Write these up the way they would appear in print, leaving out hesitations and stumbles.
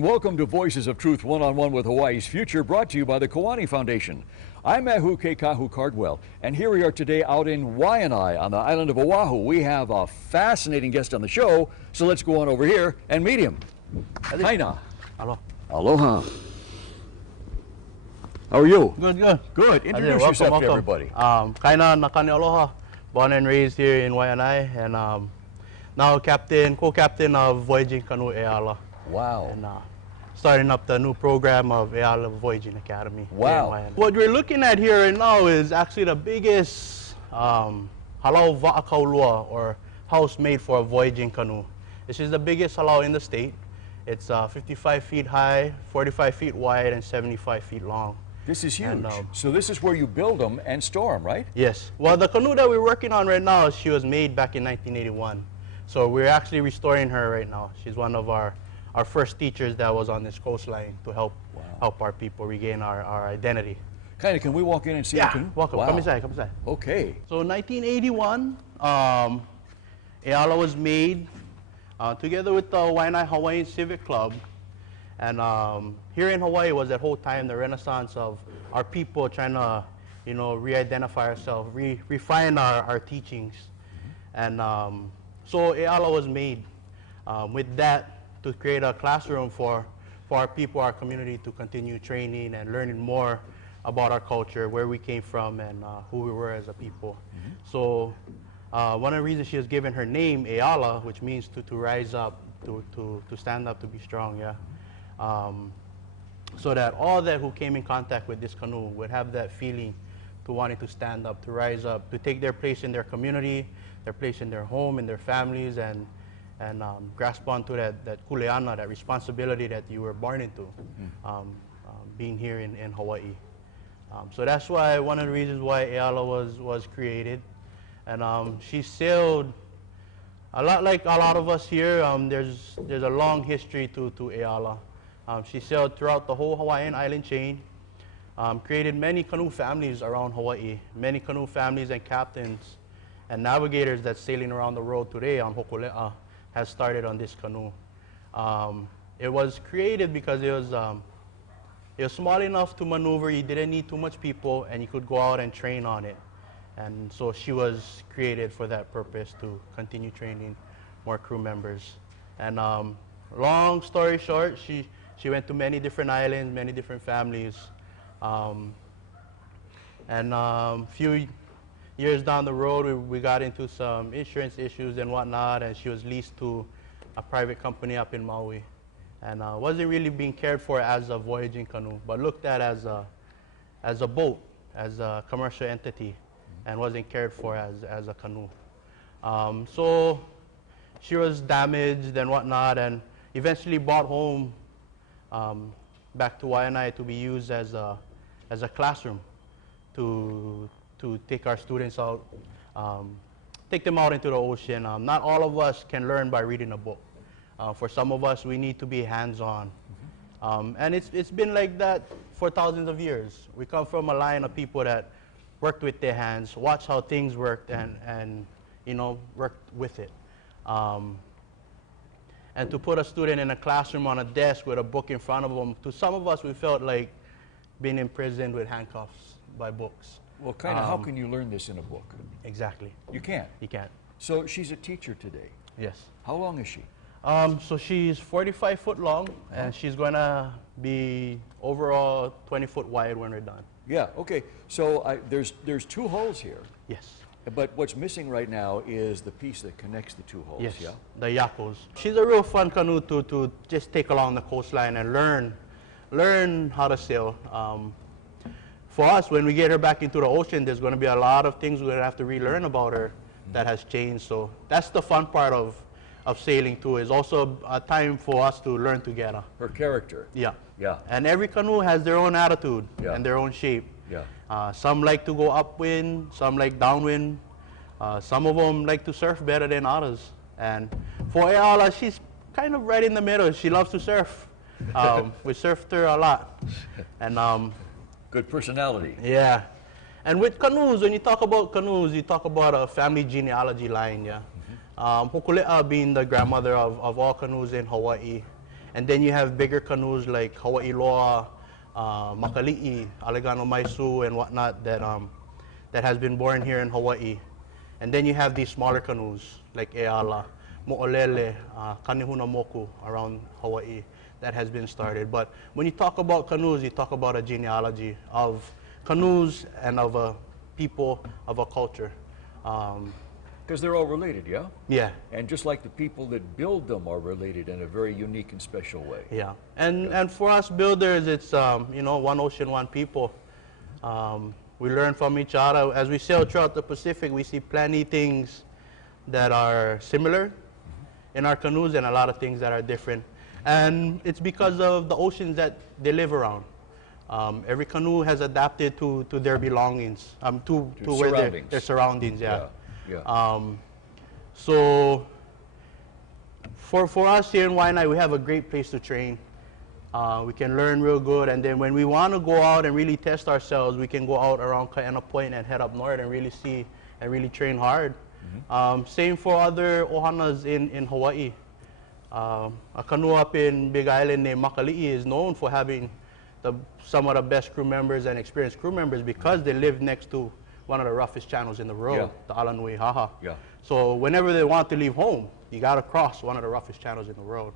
and welcome to Voices of Truth One-on-One with Hawaii's Future, brought to you by the Kiwani Foundation. I'm Ahu Keikahu Cardwell, and here we are today out in Waianae on the island of Oahu. We have a fascinating guest on the show, so let's go on over here and meet him. Kaina. Hello. Aloha. How are you? Good, good. Good. Introduce yourself to everybody. Kaina Nakanealoha, born and raised here in Waianae, and now co-captain of Voyaging Canoe Eala. Wow. And starting up the new program of Eala Voyaging Academy. Wow. What we're looking at here right now is actually the biggest halau va'akaulua, or house made for a voyaging canoe. This is the biggest halau in the state. It's 55 feet high, 45 feet wide, and 75 feet long. This is huge. And, so this is where you build them and store them, right? Yes. Well, the canoe that we're working on right now, she was made back in 1981. So we're actually restoring her right now. She's one of our first teachers that was on this coastline to help our people regain our identity. Kaina, can we walk in and see the canoe? Welcome. Wow. Come inside, come inside. Okay. So 1981, Eala was made together with the Waianae Hawaiian Civic Club. And here in Hawaii was that whole time the renaissance of our people trying to, re-identify ourselves, refine our teachings. And so Eala was made with that to create a classroom for our people, our community, to continue training and learning more about our culture, where we came from, and who we were as a people. So one of the reasons she was given her name, Eala, which means to rise up, to stand up, to be strong, yeah. So that all that who came in contact with this canoe would have that feeling to wanting to stand up, to rise up, to take their place in their community, their place in their home, in their families, and grasp onto that kuleana, that responsibility that you were born into, being here in Hawaii. So that's why one of the reasons why Eala was created. And she sailed a lot like a lot of us here. There's a long history to Eala. She sailed throughout the whole Hawaiian island chain, created many canoe families around Hawaii, many canoe families and captains and navigators that's sailing around the world today on Hokulea has started on this canoe. It was created because it was small enough to maneuver. You didn't need too much people, and you could go out and train on it. And so she was created for that purpose, to continue training more crew members. And long story short, she went to many different islands, many different families. And a few years down the road, we got into some insurance issues and whatnot, and she was leased to a private company up in Maui. And wasn't really being cared for as a voyaging canoe, but looked at as a boat, as a commercial entity, and wasn't cared for as a canoe. So she was damaged and whatnot, and eventually brought home back to Waianae to be used as a classroom to take our students out, take them out into the ocean. Not all of us can learn by reading a book. For some of us, we need to be hands-on. And it's been like that for thousands of years. We come from a line of people that worked with their hands, watched how things worked, and worked with it. And to put a student in a classroom on a desk with a book in front of them, to some of us, we felt like being imprisoned with handcuffs by books. Well, Kaina, how can you learn this in a book? Exactly. You can't. You can't. So she's a teacher today. Yes. How long is she? So she's 45 foot long, and she's going to be overall 20 foot wide when we're done. Yeah, okay. So there's two hulls here. Yes. But what's missing right now is the piece that connects the two hulls. Yes, Yeah. the yakos. She's a real fun canoe to just take along the coastline and learn how to sail. For us, when we get her back into the ocean, there's going to be a lot of things we're going to have to relearn about her that has changed. So that's the fun part of sailing too. Is also a time for us to learn together. Her character. Yeah. Yeah. And every canoe has their own attitude and their own shape. Yeah. Some like to go upwind, some like downwind. Some of them like to surf better than others. And for Eala, she's kind of right in the middle. She loves to surf. We surfed her a lot. And good personality. yeah. And with canoes, when you talk about canoes, you talk about a family genealogy line, yeah. Hokulea being the grandmother of all canoes in Hawaii. And then you have bigger canoes like Hawaii Loa, Makali'i, Alegano Maisu, and whatnot that has been born here in Hawaii. And then you have these smaller canoes like Eala, Mo'olele, Kanehuna Moku around Hawaii that has been started. But when you talk about canoes, you talk about a genealogy of canoes and of a people, of a culture. Because they're all related, yeah? Yeah. And just like the people that build them are related in a very unique and special way. Yeah. And for us builders, it's, you know, one ocean, one people. We learn from each other. As we sail throughout the Pacific, we see plenty things that are similar in our canoes and a lot of things that are different. And it's because of the oceans that they live around. Every canoe has adapted to their belongings, to where their surroundings, yeah. So for us here in Waianae, we have a great place to train. We can learn real good, and then when we want to go out and really test ourselves, we can go out around Kaina Point and head up north and really see and really train hard. Same for other ohanas in Hawaii. A canoe up in Big Island named Makali'i is known for having some of the best crew members and experienced crew members because they live next to one of the roughest channels in the world, the Alanui Haha. So whenever they want to leave home, you got to cross one of the roughest channels in the world.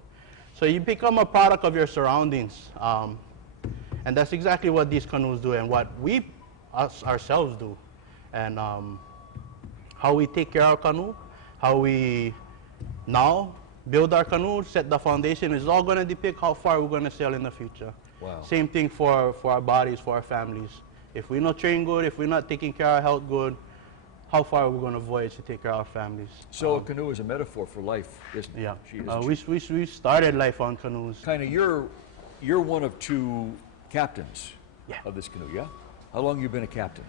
So you become a product of your surroundings. And that's exactly what these canoes do and what we ourselves do. And how we take care of our canoe, how we now build our canoe, set the foundation is all going to depict how far we're going to sail in the future. Same thing for our bodies, for our families. If we're not trained good, if we're not taking care of our health good, how far are we going to voyage to take care of our families? So a canoe is a metaphor for life, isn't it? Yeah. We started life on canoes. Kaina, you're one of two captains of this canoe, yeah? How long have you been a captain?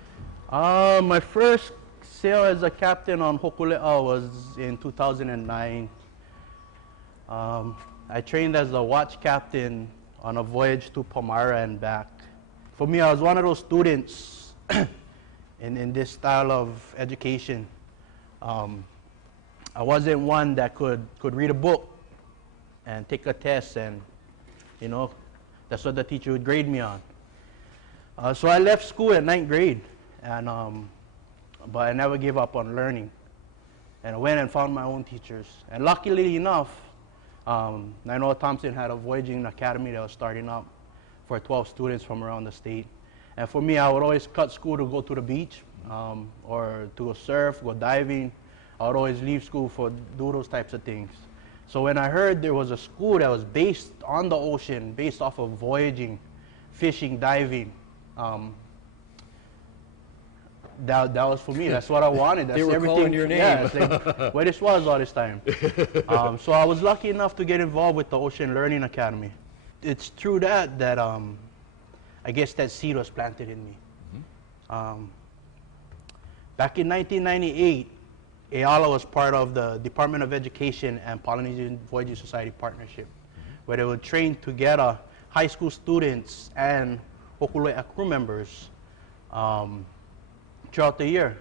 My first sail as a captain on Hokulea was in 2009. I trained as a watch captain on a voyage to Palmyra and back. For me, I was one of those students in this style of education. I wasn't one that could read a book and take a test and, you know, that's what the teacher would grade me on. So I left school at 9th grade, and, but I never gave up on learning. And I went and found my own teachers. And luckily enough, Nainoa Thompson had a voyaging academy that was starting up for 12 students from around the state. And for me, I would always cut school to go to the beach or to go surf, go diving. I would always leave school for do those types of things. So when I heard there was a school that was based on the ocean, based off of voyaging, fishing, diving, that was for me. That's what I wanted. That's they were everything. Calling your name. Yeah, it's like where this was all this time. So I was lucky enough to get involved with the Ocean Learning Academy. It's through that I guess that seed was planted in me. Back in 1998, Eala was part of the Department of Education and Polynesian Voyaging Society partnership, where they would train together high school students and Hokulea crew members throughout the year.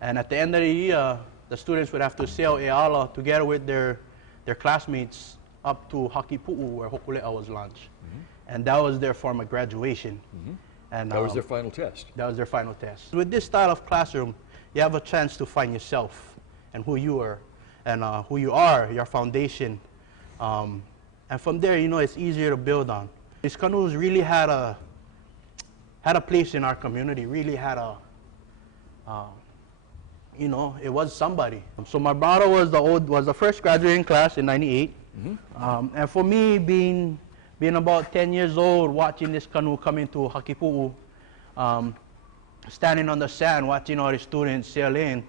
And at the end of the year, the students would have to sail Eala together with their classmates up to Hakipu'u, where Hokulea was launched. And that was their form of graduation. And that was their final test. That was their final test. With this style of classroom, you have a chance to find yourself and who you are, and who you are, your foundation. And from there, you know, it's easier to build on. These canoes really had a place in our community, really had a, you know, it was somebody. So my brother was the first graduating class in '98. And for me, being about 10 years old, watching this canoe come into Hakipu'u, standing on the sand, watching all the students sail in,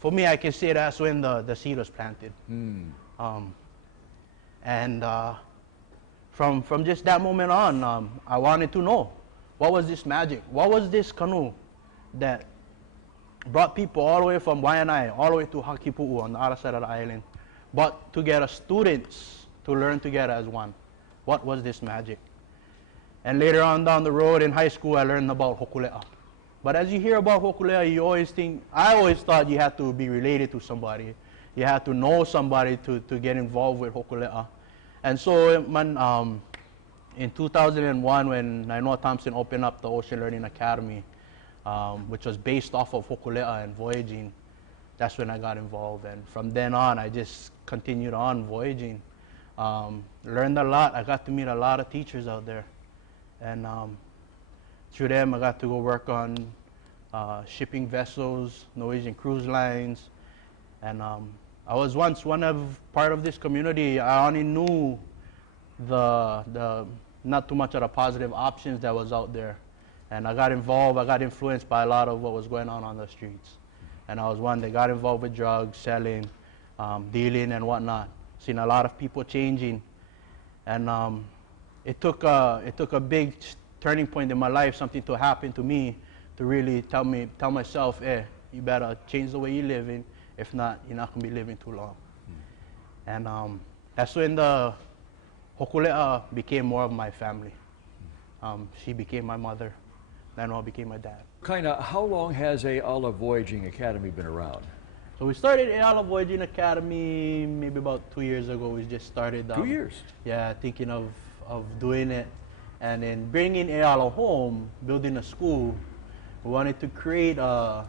for me, I can say that's when the seed was planted. And from just that moment on, I wanted to know, what was this magic? What was this canoe that brought people all the way from Waianae, all the way to Hakipu'u on the other side of the island, brought together students to learn together as one? What was this magic? And later on down the road in high school, I learned about Hokulea. But as you hear about Hokulea, you always think, I always thought you had to be related to somebody. You had to know somebody to get involved with Hokulea. And so in 2001, when Nainoa Thompson opened up the Ocean Learning Academy, which was based off of hokulea and voyaging, that's when I got involved. And from then on, I just continued on voyaging. Learned a lot. I got to meet a lot of teachers out there. And through them, I got to go work on shipping vessels, Norwegian cruise lines. And I was once part of this community. I only knew the not too much of the positive options that was out there. And I got involved, I got influenced by a lot of what was going on the streets. And I was one that got involved with drugs, selling, dealing and whatnot. Seen a lot of people changing. And it took a big turning point in my life, something to happen to me to really tell myself, hey, you better change the way you're living. If not, you're not gonna be living too long. And that's when the hokulea became more of my family. She became my mother. Nainoa became my dad. Kaina, how long has Eala Voyaging Academy been around? So we started Eala Voyaging Academy maybe about 2 years ago. We just started. 2 years? Yeah, thinking of doing it. And then bringing Eala home, building a school, we wanted to create a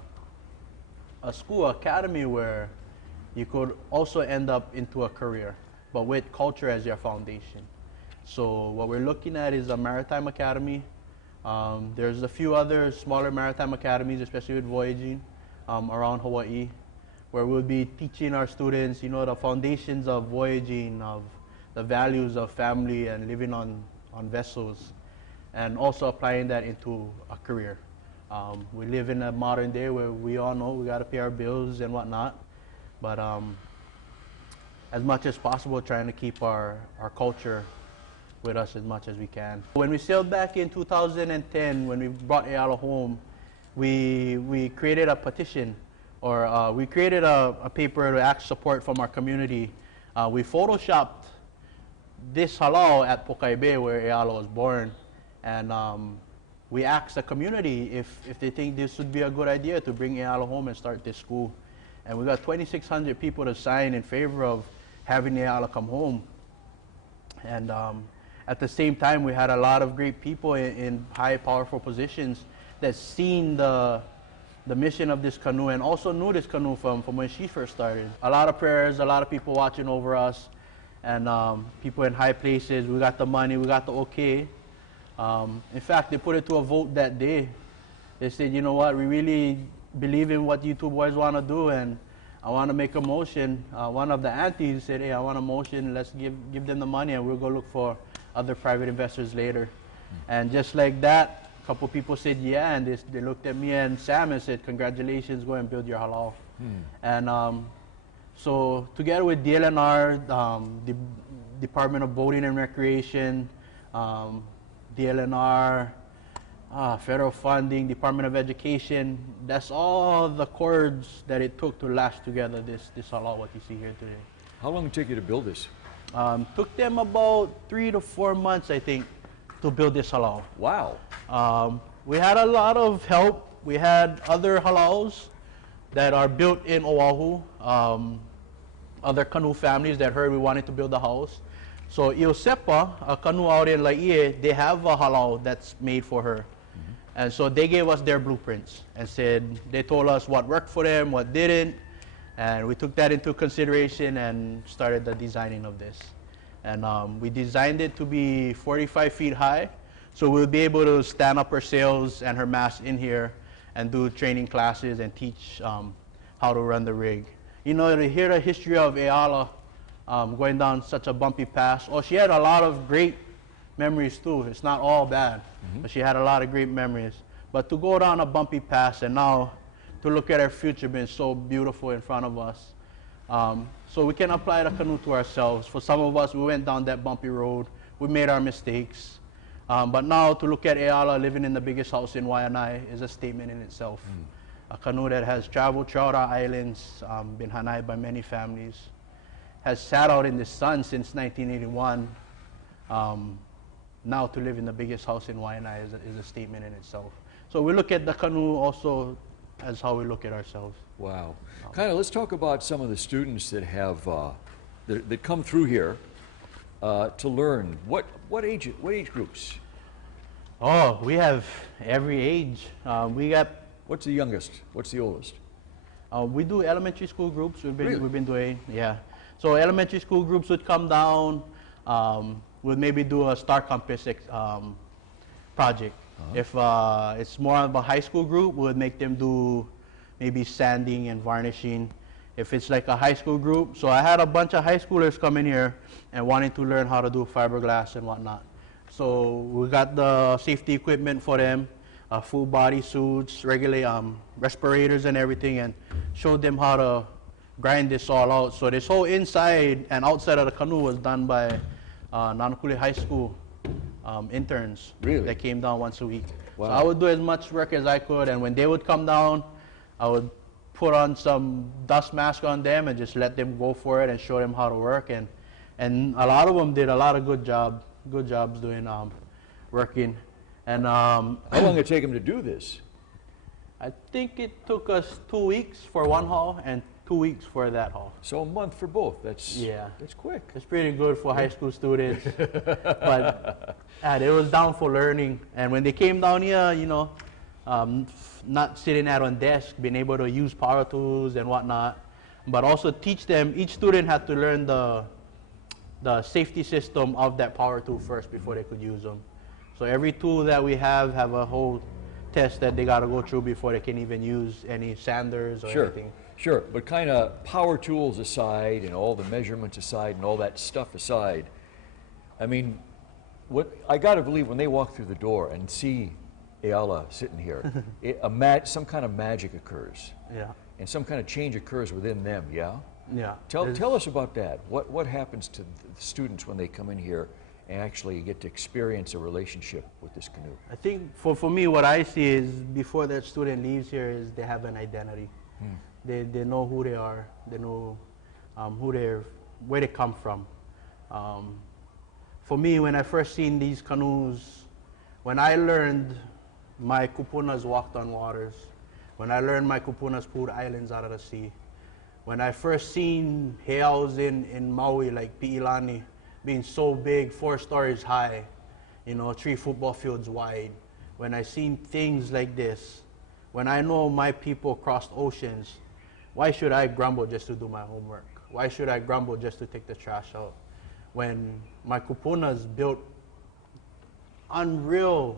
school academy where you could also end up into a career, but with culture as your foundation. So what we're looking at is a maritime academy. There's a few other smaller maritime academies, especially with voyaging, around Hawaii, where we'll be teaching our students, the foundations of voyaging, of the values of family and living on vessels, and also applying that into a career. We live in a modern day where we all know we got to pay our bills and whatnot, but as much as possible, trying to keep our culture with us as much as we can. When we sailed back in 2010, when we brought Eala home, we created a petition, or we created a paper to ask support from our community. We photoshopped this halau at Pokai where Eala was born, and we asked the community if they think this would be a good idea to bring Eala home and start this school. And we got 2,600 people to sign in favor of having Eala come home. And at the same time, we had a lot of great people in high, powerful positions that seen the mission of this canoe and also knew this canoe from when she first started. A lot of prayers, a lot of people watching over us, and people in high places. We got the money, we got the okay. In fact, they put it to a vote that day. They said, you know what, we really believe in what you two boys want to do, and I want to make a motion. One of the aunties said, hey, I want a motion, let's give them the money and we'll go look for other private investors later. And just like that, a couple people said yeah, and they looked at me and Sam and said, congratulations, go and build your halau. And so together with DLNR, the Department of Boating and Recreation, DLNR, federal funding, Department of Education, that's all the chords that it took to lash together this halau, what you see here today. How long did it take you to build this? Took them about 3 to 4 months, I think, to build this halau. Wow. We had a lot of help. We had other halaus that are built in Oahu, other canoe families that heard we wanted to build a house. So Iosepa, a canoe out in Laie, they have a halau that's made for her. And so they gave us their blueprints and said, they told us what worked for them, what didn't. And we took that into consideration and started the designing of this. And we designed it to be 45 feet high. So we'll be able to stand up her sails and her mast in here and do training classes and teach how to run the rig. To hear the history of Eala going down such a bumpy pass. Oh, she had a lot of great memories too. It's not all bad, but she had a lot of great memories. But to go down a bumpy pass and now to look at our future being so beautiful in front of us. So we can apply the canoe to ourselves. For some of us, we went down that bumpy road. We made our mistakes. But now to look at Eala living in the biggest house in Waianae is a statement in itself. A canoe that has traveled throughout our islands, been hanai by many families, has sat out in the sun since 1981. Now to live in the biggest house in Waianae is a statement in itself. So we look at the canoe also as how we look at ourselves. Wow. Kaina, let's talk about some of the students that have that come through here. to learn? What age groups? Oh, we have every age. We got What's the youngest? What's the oldest? we do elementary school groups. Really? We've been doing, yeah. So elementary school groups would come down. We'll maybe do a Star Compass project. If it's more of a high school group, we'll make them do maybe sanding and varnishing. If it's like a high school group, so I had a bunch of high schoolers come in here and wanting to learn how to do fiberglass and whatnot. So we got the safety equipment for them, full body suits, regular respirators and everything, and showed them how to grind this all out. So this whole inside and outside of the canoe was done by Nanakuli High School interns. Really? That came down once a week. Wow. So I would do as much work as I could, and when they would come down, I would put on some dust mask on them and just let them go for it and show them how to work. And a lot of them did a lot of good jobs doing working. And How long did it take them to do this? I think it took us 2 weeks for one hall and 2 weeks for that hall. So a month for both. That's quick. It's pretty good for high school students. But it was down for learning. And when they came down here, you know, not sitting at on desk, being able to use power tools and whatnot, but also teach them. Each student had to learn the safety system of that power tool first before they could use them. So every tool that we have a whole test that they got to go through before they can even use any sanders or anything. Sure, but kind of power tools aside and all the measurements aside and all that stuff aside, I mean, what I got to believe when they walk through the door and see Ayala sitting here, some kind of magic occurs. Yeah. And some kind of change occurs within them, yeah? Yeah. Tell us about that. What happens to the students when they come in here and actually get to experience a relationship with this canoe? I think for me, what I see is before that student leaves here is they have an identity. They know who they are. They know where they come from. For me, when I first seen these canoes, when I learned my kupunas walked on waters, when I learned my kupunas pulled islands out of the sea, when I first seen heiaus in Maui like Pi'ilani being so big, 4 stories high, you know, 3 football fields wide, when I seen things like this, when I know my people crossed oceans, why should I grumble just to do my homework? Why should I grumble just to take the trash out? When my kupunas built unreal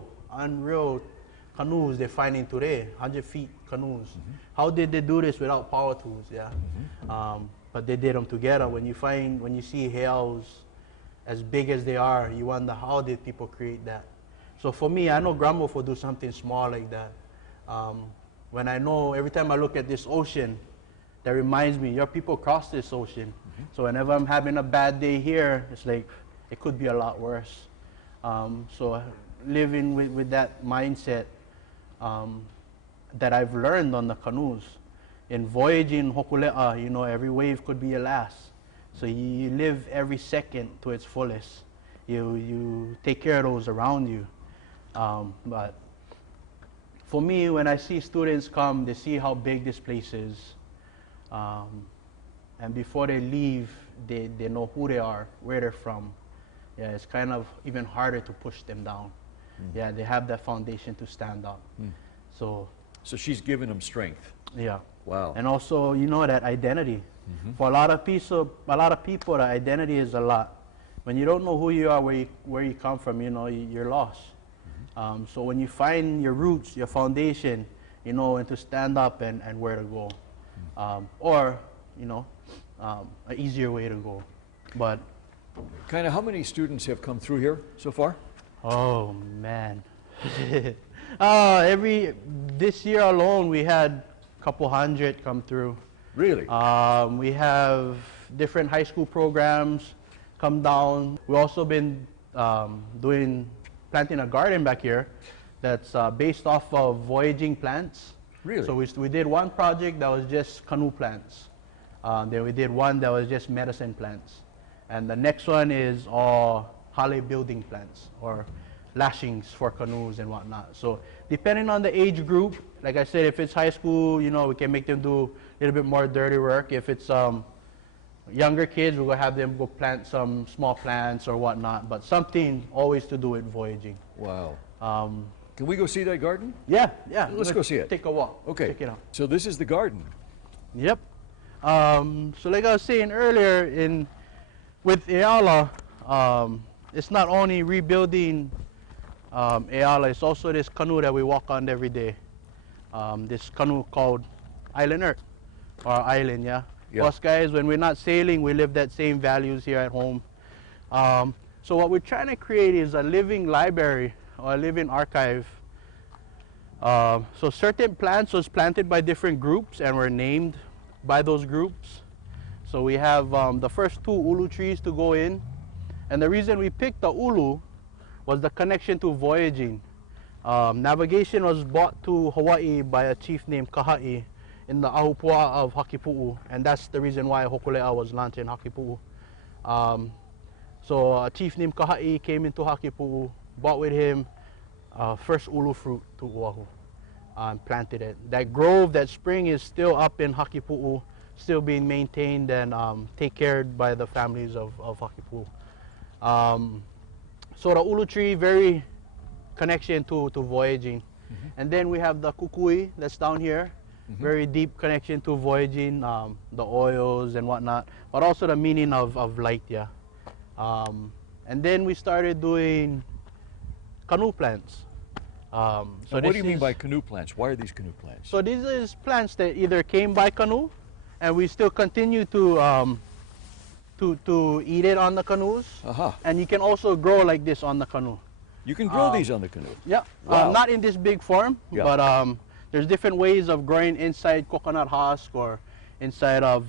canoes they're finding today, 100 feet canoes. How did they do this without power tools? Yeah, but they did them together. When you see heiaus as big as they are, you wonder how did people create that. So for me, I know grandma will do something small like that. When I know every time I look at this ocean, that reminds me your people crossed this ocean. So whenever I'm having a bad day here, it's like it could be a lot worse. So living with that mindset that I've learned on the canoes. In voyaging hokule'a, you know, every wave could be your last. So you live every second to its fullest. You take care of those around you. But for me, when I see students come, they see how big this place is. And before they leave, they know who they are, where they're from. Yeah, it's kind of even harder to push them down. Yeah, they have that foundation to stand up. So she's giving them strength. yeah. Wow. And also, you know, that identity. For a lot of people, the identity is a lot. When you don't know who you are, where you come from, you know, you're lost. So when you find your roots, your foundation, you know, and to stand up and where to go. Or, you know, an easier way to go. But Kind of how many students have come through here so far? oh man, this year alone we had a couple hundred come through. Really? We have different high school programs come down. We've also been planting a garden back here that's based off of voyaging plants. Really? So we did one project that was just canoe plants. Then we did one that was just medicine plants. And the next one is all hale building plants or lashings for canoes and whatnot. So depending on the age group, like I said, if it's high school, you know, we can make them do a little bit more dirty work. If it's Younger kids, we're gonna have them go plant some small plants or whatnot, but something always to do with voyaging. Wow. Um, Can we go see that garden? yeah, yeah. Let's go see it. Take a walk. Okay. Check it out. So this is the garden. Yep. So like I was saying earlier, with Eala, it's not only rebuilding Eala, it's also this canoe that we walk on every day. This canoe called Island Earth, or Island, yeah. Yeah. Us guys, when we're not sailing, we live that same values here at home. So what we're trying to create is a living library or a living archive. So certain plants was planted by different groups and were named by those groups. So we have the first 2 ulu trees to go in. And the reason we picked the ulu was the connection to voyaging. Navigation was brought to Hawaii by a chief named Kaha'i in the Ahupua of Hakipu'u, and that's the reason why Hokulea was launched in Hakipu'u. So a chief named Kaha'i came into Hakipu'u, brought with him first ulu fruit to Oahu, and planted it. That grove, that spring is still up in Hakipu'u, still being maintained and taken care of by the families of Hakipu'u. So the ulu tree, very connection to voyaging. And then we have the kukui that's down here. Very deep connection to voyaging, the oils and whatnot, but also the meaning of light, yeah. And then we started doing canoe plants. So what do you mean by canoe plants? Why are these canoe plants? So these is plants that either came by canoe, and we still continue to eat it on the canoes. And you can also grow like this on the canoe. You can grow these on the canoe? Yeah, Wow. not in this big form, Yeah. but there's different ways of growing inside coconut husk or inside of,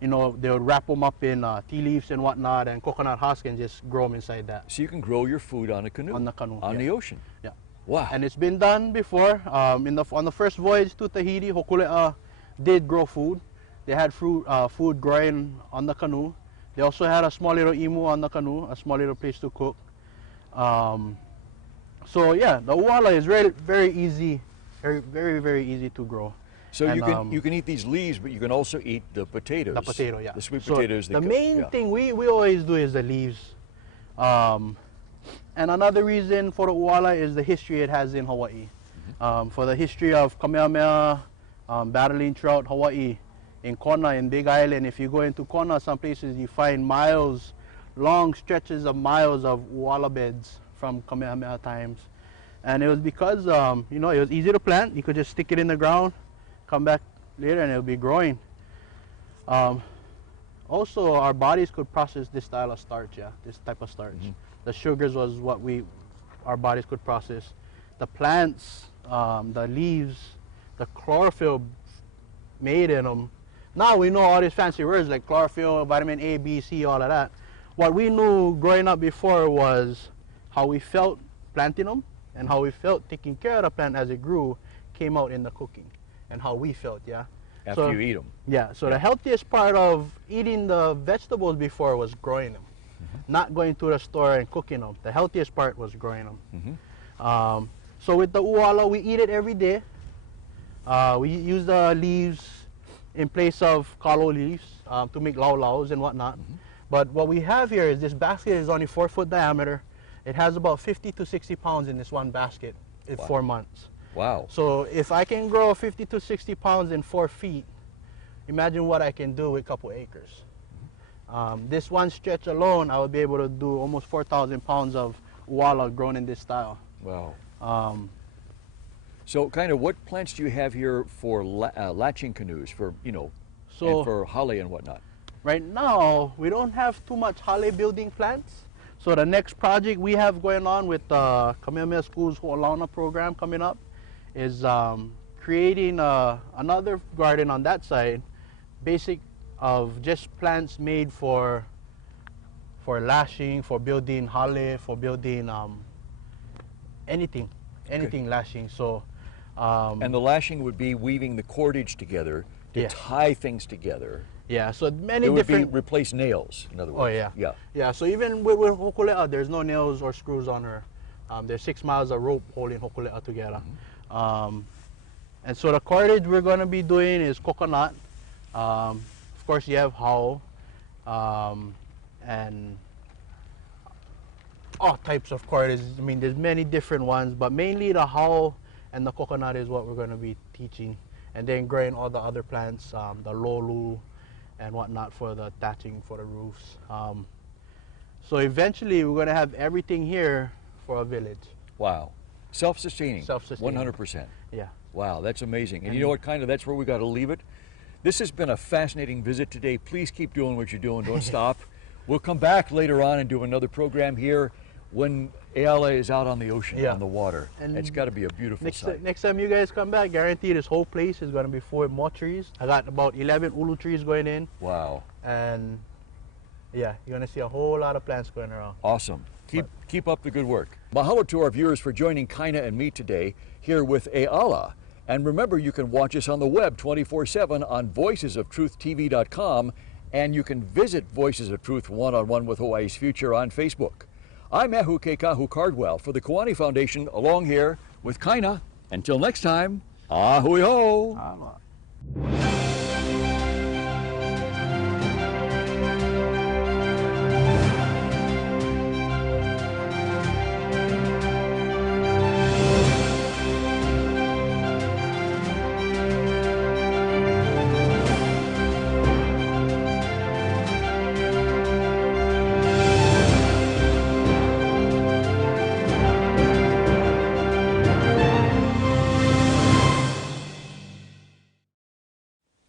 you know, they would wrap them up in tea leaves and whatnot and coconut husk and just grow them inside that. So you can grow your food on a canoe? On the canoe, On yeah. the ocean? Yeah. Wow. And it's been done before. On the first voyage to Tahiti, Hokulea did grow food. They had food growing on the canoe. They also had a small little imu on the canoe, a small little place to cook. So yeah, the uala is very easy, very easy to grow. So And, you can eat these leaves, but you can also eat the potatoes. The potato, yeah. The sweet So potatoes. the main thing we always do is the leaves. And another reason for the uala is the history it has in Hawaii. For the history of Kamehameha battling throughout Hawaii, in Kona, in Big Island. If you go into Kona, some places you find miles, long stretches of miles of uala beds from Kamehameha times. And it was because, you know, it was easy to plant. You could just stick it in the ground, come back later, and it'll be growing. Also, our bodies could process this style of starch, yeah, this type of starch. The sugars was what our bodies could process. The plants, the leaves, the chlorophyll made in them. Now we know all these fancy words like chlorophyll, vitamin A, B, C, all of that. What we knew growing up before was how we felt planting them and how we felt taking care of the plant as it grew came out in the cooking and how we felt, yeah. After you eat them. Yeah, so the healthiest part of eating the vegetables before was growing them, not going to the store and cooking them. The healthiest part was growing them. So with the uala, we eat it every day. We use the leaves in place of kalo leaves to make lau-laus and whatnot. But what we have here is this basket is only 4 foot diameter. It has about 50 to 60 pounds in this one basket in 4 months. Wow. So if I can grow 50 to 60 pounds in 4 feet, imagine what I can do with a couple acres. This one stretch alone, I would be able to do almost 4,000 pounds of uala grown in this style. Wow. So kind of what plants do you have here for latching canoes, for, you know, and for hale and whatnot? Right now, we don't have too much hale building plants. So the next project we have going on with the Kamehameha School's Ho'olauna program coming up is creating another garden on that side, basic of just plants made for lashing, for building hale, for building anything lashing. So and the lashing would be weaving the cordage together to tie things together. Yeah, so many it would different. replace nails, in other words. Oh yeah. Yeah. Yeah. So even with Hokulea, there's no nails or screws on her. There's 6 miles of rope holding Hokulea together. And so the cordage we're going to be doing is coconut. Of course, you have how and all types of cords. I mean, there's many different ones, but mainly the how and the coconut is what we're going to be teaching, and then growing all the other plants, the lolu and whatnot for the thatching for the roofs. So eventually we're going to have everything here for a village. Wow. Self-sustaining. Self-sustaining. 100%. Yeah. Wow, that's amazing. And you know what, kind of, that's where we got to leave it. This has been a fascinating visit today. Please keep doing what you're doing. Don't stop. We'll come back later on and do another program here when Ayala is out on the ocean, on the water. And it's got to be a beautiful sight. Next time you guys come back, guarantee this whole place is going to be full of more trees. I got about 11 ulu trees going in. Wow. And yeah, you're going to see a whole lot of plants going around. Awesome. Keep up the good work. Mahalo to our viewers for joining Kaina and me today here with Ayala. And remember, you can watch us on the web 24/7 on voicesoftruth.tv.com, and you can visit Voices of Truth One-on-One with Hawaii's Future on Facebook. I'm Ehu Keikahu Cardwell for the Kiwani Foundation, along here with Kaina. Until next time, ahui ho! Aloha.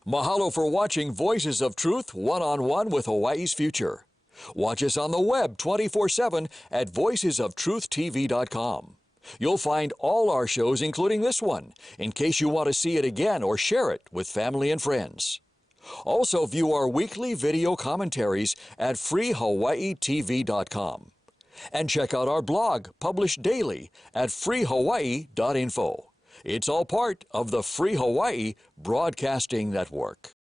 Mahalo for watching Voices of Truth One-on-One with Hawaii's Future. Watch us on the web 24/7 at voicesoftruth.tv.com. You'll find all our shows, including this one, in case you want to see it again or share it with family and friends. Also view our weekly video commentaries at freehawaiitv.com. And check out our blog, published daily, at freehawaii.info. It's all part of the Free Hawaii Broadcasting Network.